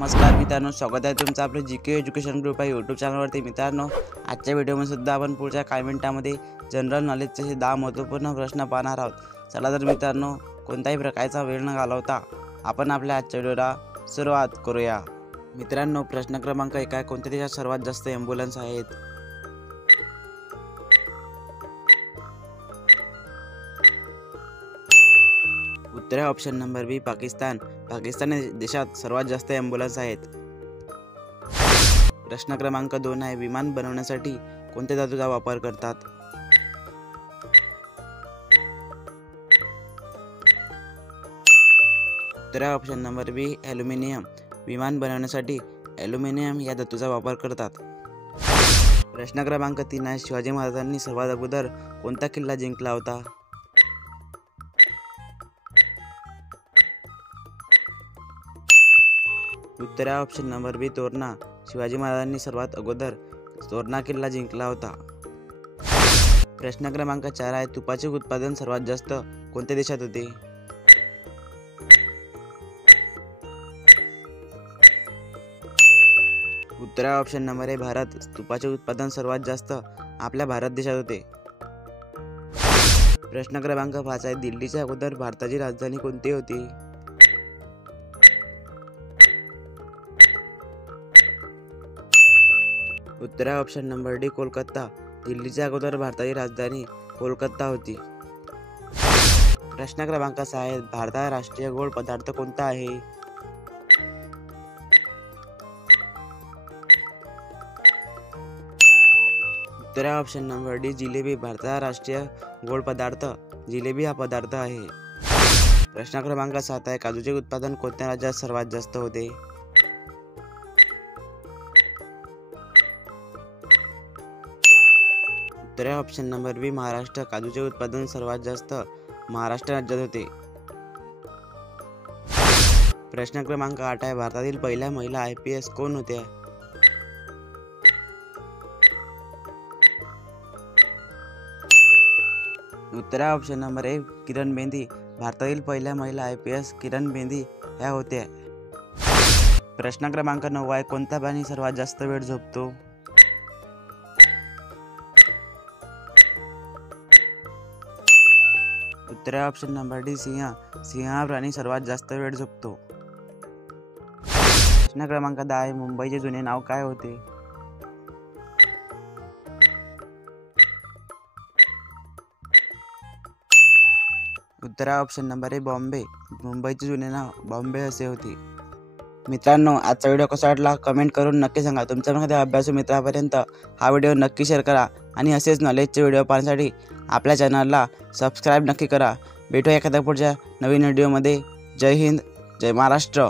नमस्कार मित्रांनो, स्वागत आहे तुमचं आपलं जीके एज्युकेशन ग्रुप या यूट्यूब चॅनलवरती। मित्रांनो, आजच्या व्हिडिओमध्ये सुद्धा आपण पुढच्या काही मिनिटांमध्ये जनरल नॉलेजचे 10 महत्त्वपूर्ण प्रश्न पाहणार आहोत। चला तर मित्रांनो, कोणत्याही प्रकारचा वेळ न घालवता आपण आपल्या आजच्या व्हिडिओला सुरुवात करूया। मित्रांनो, प्रश्न क्रमांक 1 आहे, कोणत्या देशात सर्वात जास्त ॲम्ब्युलन्स आहेत? उत्तर आहे option number B, Pakistan. Pakistan देशात सर्वात जास्त ॲम्ब्युलन्स आहेत। प्रश्न क्रमांक 2 आहे, विमान बनवण्यासाठी कोणत्या धातूचा वापर करतात? उत्तर आहे ऑप्शन नंबर बी, ॲल्युमिनियम। विमान बनवण्यासाठी ॲल्युमिनियम या धातूचा वापर करतात। प्रश्न क्रमांक 3 आहे, शिवाजी महाराजांनी सर्वात अगोदर कोणता किल्ला जिंकला होता? उत्तर आहे option number B, Torna. Shivaji महाराजांनी सर्वात अगोदर तोरणा किल्ला जिंकला होता। प्रश्न क्रमांक 4 आहे, तुपाचे उत्पादन सर्वात जास्त कोणत्या देशात होते? उत्तर आहे ऑप्शन नंबर ए, भारत। तुपाचे उत्पादन सर्वात जास्त आपल्या भारत देशात होते। प्रश्न क्रमांक 5 आहे, दिल्लीच्या अगोदर भारताची राजधानी कोणती होती? उत्तर आहे ऑप्शन नंबर डी, कोलकाता। दिल्लीच्या अगोदर भारताची राजधानी कोलकाता होती। प्रश्न क्रमांक 6 आहे, भारताचा राष्ट्रीय गोड पदार्थ कोणता आहे? उत्तर आहे ऑप्शन नंबर डी, जिलेबी। भारताचा राष्ट्रीय गोड पदार्थ जिलेबी हा पदार्थ आहे। प्रश्न क्रमांक 7 आहे, काजूचे उत्पादन कोणत्या राज्यात सर्वात जास्त होते? उत्तर आहे ऑप्शन नंबर बी, महाराष्ट्र। काजूचे उत्पादन सर्वात जास्त महाराष्ट्र राज्यात होते। प्रश्न क्रमांक 8 आहे, भारतातील पहिल्या महिला IPS कोण होत्या? उत्तर आहे ऑप्शन नंबर ए, किरण बेदी। भारतातील पहिल्या महिला IPS किरण बेदी ह्या होत्या। प्रश्न क्रमांक 9 आहे, कोणता प्राणी सर्वात जास्त वेळ झोपतो? उत्तर आहे ऑप्शन नंबर डी, सिंह। सिंह हा प्राणी सर्वात जास्त वेळ झोपतो। प्रश्न क्रमांक 10 आहे, मुंबईचे जुने नाव काय होते? उत्तर आहे ऑप्शन नंबर ए, बॉम्बे। मुंबईचे जुने नाव बॉम्बे असे होते। मित्रांनो, आजचा व्हिडिओ कसा वाटला कमेंट करून नक्की सांगा। तुमच्यामध्ये अभ्यासू मित्रापर्यंत हा व्हिडिओ नक्की शेअर करा आणि असेच नॉलेजचे व्हिडिओ पाहण्यासाठी आपल्या चॅनलला सबस्क्राईब नक्की करा। भेटूया एखाद्या पुढच्या नवीन व्हिडिओमध्ये। जय हिंद, जय महाराष्ट्र।